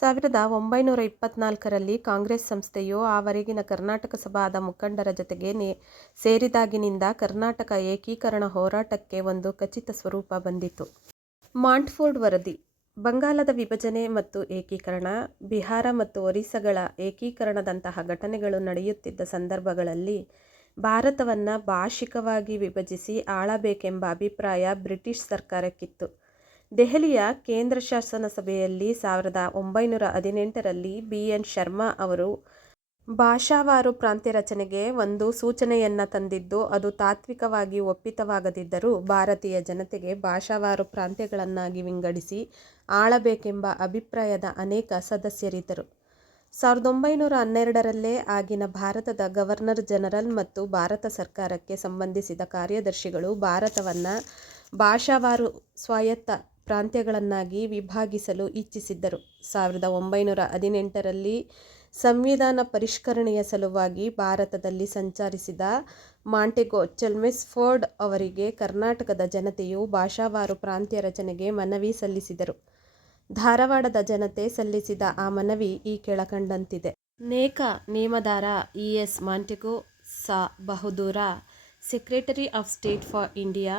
ಸಾವಿರದ ಒಂಬೈನೂರ ಇಪ್ಪತ್ನಾಲ್ಕರಲ್ಲಿ ಕಾಂಗ್ರೆಸ್ ಸಂಸ್ಥೆಯು ಆವರೆಗಿನ ಕರ್ನಾಟಕ ಸಭಾದ ಮುಖಂಡರ ಜೊತೆಗೆ ನೇ ಸೇರಿದಾಗಿನಿಂದ ಕರ್ನಾಟಕ ಏಕೀಕರಣ ಹೋರಾಟಕ್ಕೆ ಒಂದು ಖಚಿತ ಸ್ವರೂಪ ಬಂದಿತು. ಮಾಂಟ್ಫೋರ್ಡ್ ವರದಿ ಬಂಗಾಲದ ವಿಭಜನೆ ಮತ್ತು ಏಕೀಕರಣ, ಬಿಹಾರ ಮತ್ತು ಒರಿಸ್ಸಾಗಳ ಏಕೀಕರಣದಂತಹ ಘಟನೆಗಳು ನಡೆಯುತ್ತಿದ್ದ ಸಂದರ್ಭಗಳಲ್ಲಿ ಭಾರತವನ್ನು ಭಾಷಿಕವಾಗಿ ವಿಭಜಿಸಿ ಆಳಬೇಕೆಂಬ ಅಭಿಪ್ರಾಯ ಬ್ರಿಟಿಷ್ ಸರ್ಕಾರಕ್ಕಿತ್ತು. ದೆಹಲಿಯ ಕೇಂದ್ರ ಶಾಸನ ಸಭೆಯಲ್ಲಿ ಸಾವಿರದ ಒಂಬೈನೂರ ಹದಿನೆಂಟರಲ್ಲಿ ಬಿ. ಎನ್. ಶರ್ಮಾ ಅವರು ಭಾಷಾವಾರು ಪ್ರಾಂತ್ಯ ರಚನೆಗೆ ಒಂದು ಸೂಚನೆಯನ್ನು ತಂದಿದ್ದು, ಅದು ತಾತ್ವಿಕವಾಗಿ ಒಪ್ಪಿತವಾಗದಿದ್ದರೂ ಭಾರತೀಯ ಜನತೆಗೆ ಭಾಷಾವಾರು ಪ್ರಾಂತ್ಯಗಳನ್ನಾಗಿ ವಿಂಗಡಿಸಿ ಆಳಬೇಕೆಂಬ ಅಭಿಪ್ರಾಯದ ಅನೇಕ ಸದಸ್ಯರಿದ್ದರು. ಸಾವಿರದ ಒಂಬೈನೂರ ಹನ್ನೆರಡರಲ್ಲೇ ಆಗಿನ ಭಾರತದ ಗವರ್ನರ್ ಜನರಲ್ ಮತ್ತು ಭಾರತ ಸರ್ಕಾರಕ್ಕೆ ಸಂಬಂಧಿಸಿದ ಕಾರ್ಯದರ್ಶಿಗಳು ಭಾರತವನ್ನು ಭಾಷಾವಾರು ಸ್ವಾಯತ್ತ ಪ್ರಾಂತ್ಯಗಳನ್ನಾಗಿ ವಿಭಾಗಿಸಲು ಇಚ್ಛಿಸಿದ್ದರು. ಸಾವಿರದ ಒಂಬೈನೂರ ಹದಿನೆಂಟರಲ್ಲಿ ಸಂವಿಧಾನ ಪರಿಷ್ಕರಣೆಯ ಸಲುವಾಗಿ ಭಾರತದಲ್ಲಿ ಸಂಚರಿಸಿದ ಮಾಂಟೆಗೊ ಚೆಲ್ಮೆಸ್ಫೋರ್ಡ್ ಅವರಿಗೆ ಕರ್ನಾಟಕದ ಜನತೆಯು ಭಾಷಾವಾರು ಪ್ರಾಂತ್ಯ ರಚನೆಗೆ ಮನವಿ ಸಲ್ಲಿಸಿದರು. ಧಾರವಾಡದ ಜನತೆ ಸಲ್ಲಿಸಿದ ಆ ಮನವಿ ಈ ಕೆಳಕಂಡಂತಿದೆ. ನೇಕ ನೇಮದಾರ ಇ. ಎಸ್. ಮಾಂಟೆಗೊ ಸಾ. Bahadur secretary of state for India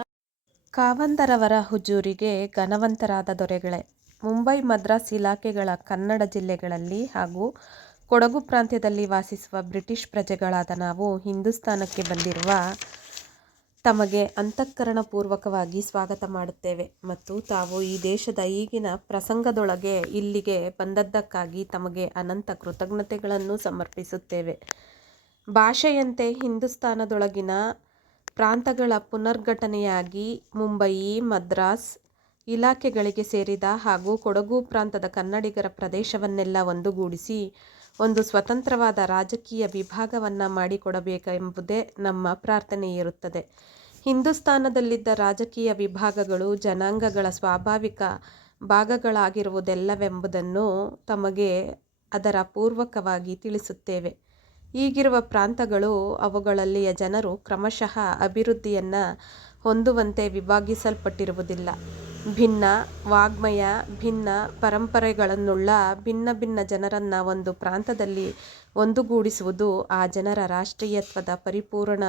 ಕಾವಂದರವರ ಹುಜೂರಿಗೆ ಘನವಂತರಾದ ದೊರೆಗಳೇ, ಮುಂಬೈ ಮದ್ರಾಸ್ ಇಲಾಖೆಗಳ ಕನ್ನಡ ಜಿಲ್ಲೆಗಳಲ್ಲಿ ಹಾಗೂ ಕೊಡಗು ಪ್ರಾಂತ್ಯದಲ್ಲಿ ವಾಸಿಸುವ ಬ್ರಿಟಿಷ್ ಪ್ರಜೆಗಳಾದ ನಾವು ಹಿಂದೂಸ್ತಾನಕ್ಕೆ ಬಂದಿರುವ ತಮಗೆ ಅಂತಃಕರಣಪೂರ್ವಕವಾಗಿ ಸ್ವಾಗತ ಮಾಡುತ್ತೇವೆ ಮತ್ತು ತಾವು ಈ ದೇಶದ ಈಗಿನ ಪ್ರಸಂಗದೊಳಗೆ ಇಲ್ಲಿಗೆ ಬಂದದ್ದಕ್ಕಾಗಿ ತಮಗೆ ಅನಂತ ಕೃತಜ್ಞತೆಗಳನ್ನು ಸಮರ್ಪಿಸುತ್ತೇವೆ. ಭಾಷೆಯಂತೆ ಹಿಂದೂಸ್ಥಾನದೊಳಗಿನ ಪ್ರಾಂತಗಳ ಪುನರ್ಘಟನೆಯಾಗಿ ಮುಂಬಯಿ, ಮದ್ರಾಸ್ ಇಲಾಖೆಗಳಿಗೆ ಸೇರಿದ ಹಾಗೂ ಕೊಡಗು ಪ್ರಾಂತದ ಕನ್ನಡಿಗರ ಪ್ರದೇಶವನ್ನೆಲ್ಲ ಒಂದುಗೂಡಿಸಿ ಒಂದು ಸ್ವತಂತ್ರವಾದ ರಾಜಕೀಯ ವಿಭಾಗವನ್ನು ಮಾಡಿಕೊಡಬೇಕೆಂಬುದೇ ನಮ್ಮ ಪ್ರಾರ್ಥನೆಯಿರುತ್ತದೆ. ಹಿಂದೂಸ್ತಾನದಲ್ಲಿದ್ದ ರಾಜಕೀಯ ವಿಭಾಗಗಳು ಜನಾಂಗಗಳ ಸ್ವಾಭಾವಿಕ ಭಾಗಗಳಾಗಿರುವುದೆಲ್ಲವೆಂಬುದನ್ನು ತಮಗೆ ಅದರ ಪೂರ್ವಕವಾಗಿ ತಿಳಿಸುತ್ತೇವೆ. ಈಗಿರುವ ಪ್ರಾಂತಗಳು ಅವುಗಳಲ್ಲಿಯ ಜನರು ಕ್ರಮಶಃ ಅಭಿವೃದ್ಧಿಯನ್ನು ಹೊಂದುವಂತೆ ವಿಭಾಗಿಸಲ್ಪಟ್ಟಿರುವುದಿಲ್ಲ. ಭಿನ್ನ ವಾಙ್ಮಯ, ಭಿನ್ನ ಪರಂಪರೆಗಳನ್ನುಳ್ಳ ಭಿನ್ನ ಭಿನ್ನ ಜನರನ್ನು ಒಂದು ಪ್ರಾಂತದಲ್ಲಿ ಒಂದುಗೂಡಿಸುವುದು ಆ ಜನರ ರಾಷ್ಟ್ರೀಯತ್ವದ ಪರಿಪೂರ್ಣ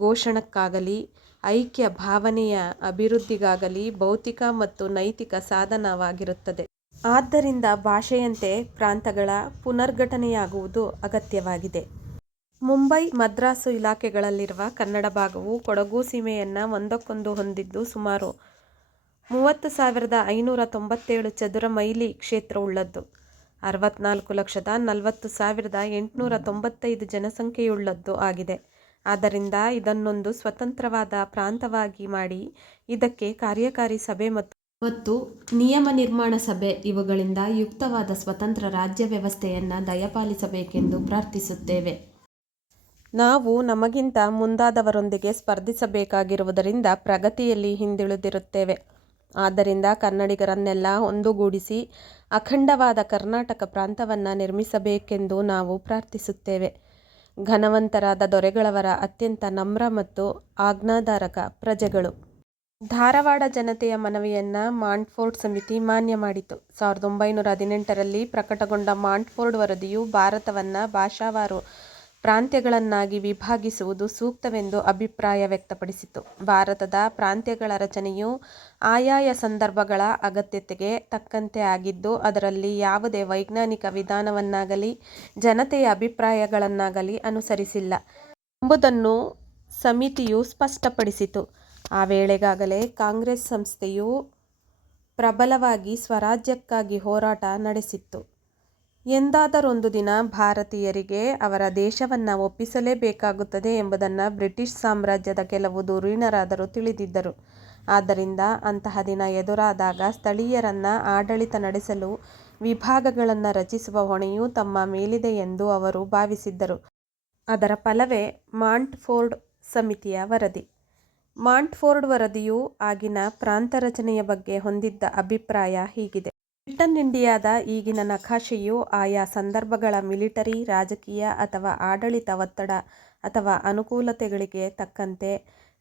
ಘೋಷಣಕ್ಕಾಗಲಿ ಐಕ್ಯ ಭಾವನೆಯ ಅಭಿವೃದ್ಧಿಗಾಗಲಿ ಭೌತಿಕ ಮತ್ತು ನೈತಿಕ ಸಾಧನವಾಗಿರುತ್ತದೆ. ಆದ್ದರಿಂದ ಭಾಷೆಯಂತೆ ಪ್ರಾಂತಗಳ ಪುನರ್ಘಟನೆಯಾಗುವುದು ಅಗತ್ಯವಾಗಿದೆ. ಮುಂಬೈ, ಮದ್ರಾಸು ಇಲಾಖೆಗಳಲ್ಲಿರುವ ಕನ್ನಡ ಭಾಗವು ಕೊಡಗು ಸೀಮೆಯನ್ನು ಒಂದಕ್ಕೊಂದು ಹೊಂದಿದ್ದು ಸುಮಾರು ಮೂವತ್ತು ಸಾವಿರದ ಐನೂರ ತೊಂಬತ್ತೇಳು ಚದುರ ಮೈಲಿ ಕ್ಷೇತ್ರವುಳ್ಳದ್ದು. ಅರವತ್ನಾಲ್ಕು ಲಕ್ಷದ ನಲವತ್ತು ಸಾವಿರದ ಎಂಟುನೂರ ತೊಂಬತ್ತೈದು ಜನಸಂಖ್ಯೆಯುಳ್ಳದ್ದು ಆಗಿದೆ. ಆದ್ದರಿಂದ ಇದನ್ನೊಂದು ಸ್ವತಂತ್ರವಾದ ಪ್ರಾಂತವಾಗಿ ಮಾಡಿ ಇದಕ್ಕೆ ಕಾರ್ಯಕಾರಿ ಸಭೆ ಮತ್ತು ನಿಯಮ ನಿರ್ಮಾಣ ಸಭೆ ಇವುಗಳಿಂದ ಯುಕ್ತವಾದ ಸ್ವತಂತ್ರ ರಾಜ್ಯ ವ್ಯವಸ್ಥೆಯನ್ನು ದಯಪಾಲಿಸಬೇಕೆಂದು ಪ್ರಾರ್ಥಿಸುತ್ತೇವೆ. ನಾವು ನಮಗಿಂತ ಮುಂದಾದವರೊಂದಿಗೆ ಸ್ಪರ್ಧಿಸಬೇಕಾಗಿರುವುದರಿಂದ ಪ್ರಗತಿಯಲ್ಲಿ ಹಿಂದುಳಿದಿರುತ್ತೇವೆ. ಆದ್ದರಿಂದ ಕನ್ನಡಿಗರನ್ನೆಲ್ಲ ಒಂದುಗೂಡಿಸಿ ಅಖಂಡವಾದ ಕರ್ನಾಟಕ ಪ್ರಾಂತವನ್ನು ನಿರ್ಮಿಸಬೇಕೆಂದು ನಾವು ಪ್ರಾರ್ಥಿಸುತ್ತೇವೆ. ಘನವಂತರಾದ ದೊರೆಗಳವರ ಅತ್ಯಂತ ನಮ್ರ ಮತ್ತು ಆಜ್ಞಾಧಾರಕ ಪ್ರಜೆಗಳು. ಧಾರವಾಡ ಜನತೆಯ ಮನವಿಯನ್ನು ಮಾಂಟ್ಫೋರ್ಡ್ ಸಮಿತಿ ಮಾನ್ಯ ಮಾಡಿತು. ಸಾವಿರದ ಒಂಬೈನೂರ ಹದಿನೆಂಟರಲ್ಲಿ ಪ್ರಕಟಗೊಂಡ ಮಾಂಟ್ಫೋರ್ಡ್ ವರದಿಯು ಭಾರತವನ್ನು ಭಾಷಾವಾರು ಪ್ರಾಂತ್ಯಗಳನ್ನಾಗಿ ವಿಭಾಗಿಸುವುದು ಸೂಕ್ತವೆಂದು ಅಭಿಪ್ರಾಯ ವ್ಯಕ್ತಪಡಿಸಿತು. ಭಾರತದ ಪ್ರಾಂತ್ಯಗಳ ರಚನೆಯು ಆಯಾಯ ಸಂದರ್ಭಗಳ ಅಗತ್ಯತೆಗೆ ತಕ್ಕಂತೆ ಆಗಿದ್ದು, ಅದರಲ್ಲಿ ಯಾವುದೇ ವೈಜ್ಞಾನಿಕ ವಿಧಾನವನ್ನಾಗಲಿ, ಜನತೆಯ ಅಭಿಪ್ರಾಯಗಳನ್ನಾಗಲಿ ಅನುಸರಿಸಿಲ್ಲ ಎಂಬುದನ್ನು ಸಮಿತಿಯು ಸ್ಪಷ್ಟಪಡಿಸಿತು. ಆ ವೇಳೆಗಾಗಲೇ ಕಾಂಗ್ರೆಸ್ ಸಂಸ್ಥೆಯು ಪ್ರಬಲವಾಗಿ ಸ್ವರಾಜ್ಯಕ್ಕಾಗಿ ಹೋರಾಟ ನಡೆಸಿತ್ತು. ಎಂದಾದರೊಂದು ದಿನ ಭಾರತೀಯರಿಗೆ ಅವರ ದೇಶವನ್ನು ಒಪ್ಪಿಸಲೇಬೇಕಾಗುತ್ತದೆ ಎಂಬುದನ್ನು ಬ್ರಿಟಿಷ್ ಸಾಮ್ರಾಜ್ಯದ ಕೆಲವು ಧುರೀಣರಾದರೂ ತಿಳಿದಿದ್ದರು. ಆದ್ದರಿಂದ ಅಂತಹ ದಿನ ಎದುರಾದಾಗ ಸ್ಥಳೀಯರನ್ನು ಆಡಳಿತ ನಡೆಸಲು ವಿಭಾಗಗಳನ್ನು ರಚಿಸುವ ಹೊಣೆಯೂ ತಮ್ಮ ಮೇಲಿದೆ ಎಂದು ಅವರು ಭಾವಿಸಿದ್ದರು. ಅದರ ಫಲವೇ ಮಾಂಟ್ಫೋರ್ಡ್ ಸಮಿತಿಯ ವರದಿ. ಮಾಂಟ್ಫೋರ್ಡ್ ವರದಿಯು ಆಗಿನ ಪ್ರಾಂತ ರಚನೆಯ ಬಗ್ಗೆ ಹೊಂದಿದ್ದ ಅಭಿಪ್ರಾಯ ಹೀಗಿದೆ. ಬ್ರಿಟನ್ ಇಂಡಿಯಾದ ಈಗಿನ ನಕಾಶೆಯು ಆಯಾ ಸಂದರ್ಭಗಳ ಮಿಲಿಟರಿ, ರಾಜಕೀಯ ಅಥವಾ ಆಡಳಿತ ಒತ್ತಡ ಅಥವಾ ಅನುಕೂಲತೆಗಳಿಗೆ ತಕ್ಕಂತೆ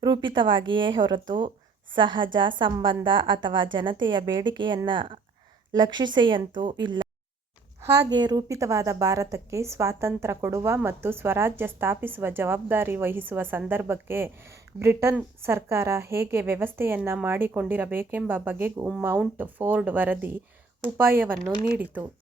ರೂಪಿತವಾಗಿಯೇ ಹೊರತು ಸಹಜ ಸಂಬಂಧ ಅಥವಾ ಜನತೆಯ ಬೇಡಿಕೆಯನ್ನು ಲಕ್ಷಿಸೆಯಂತೂ ಇಲ್ಲ. ಹಾಗೆ ರೂಪಿತವಾದ ಭಾರತಕ್ಕೆ ಸ್ವಾತಂತ್ರ್ಯ ಕೊಡುವ ಮತ್ತು ಸ್ವರಾಜ್ಯ ಸ್ಥಾಪಿಸುವ ಜವಾಬ್ದಾರಿ ವಹಿಸುವ ಸಂದರ್ಭಕ್ಕೆ ಬ್ರಿಟನ್ ಸರ್ಕಾರ ಹೇಗೆ ವ್ಯವಸ್ಥೆಯನ್ನು ಮಾಡಿಕೊಂಡಿರಬೇಕೆಂಬ ಬಗೆಗೂ ಮೌಂಟ್ ಫೋರ್ಡ್ ವರದಿ ಉಪಾಯವನ್ನು ನೀಡಿತು.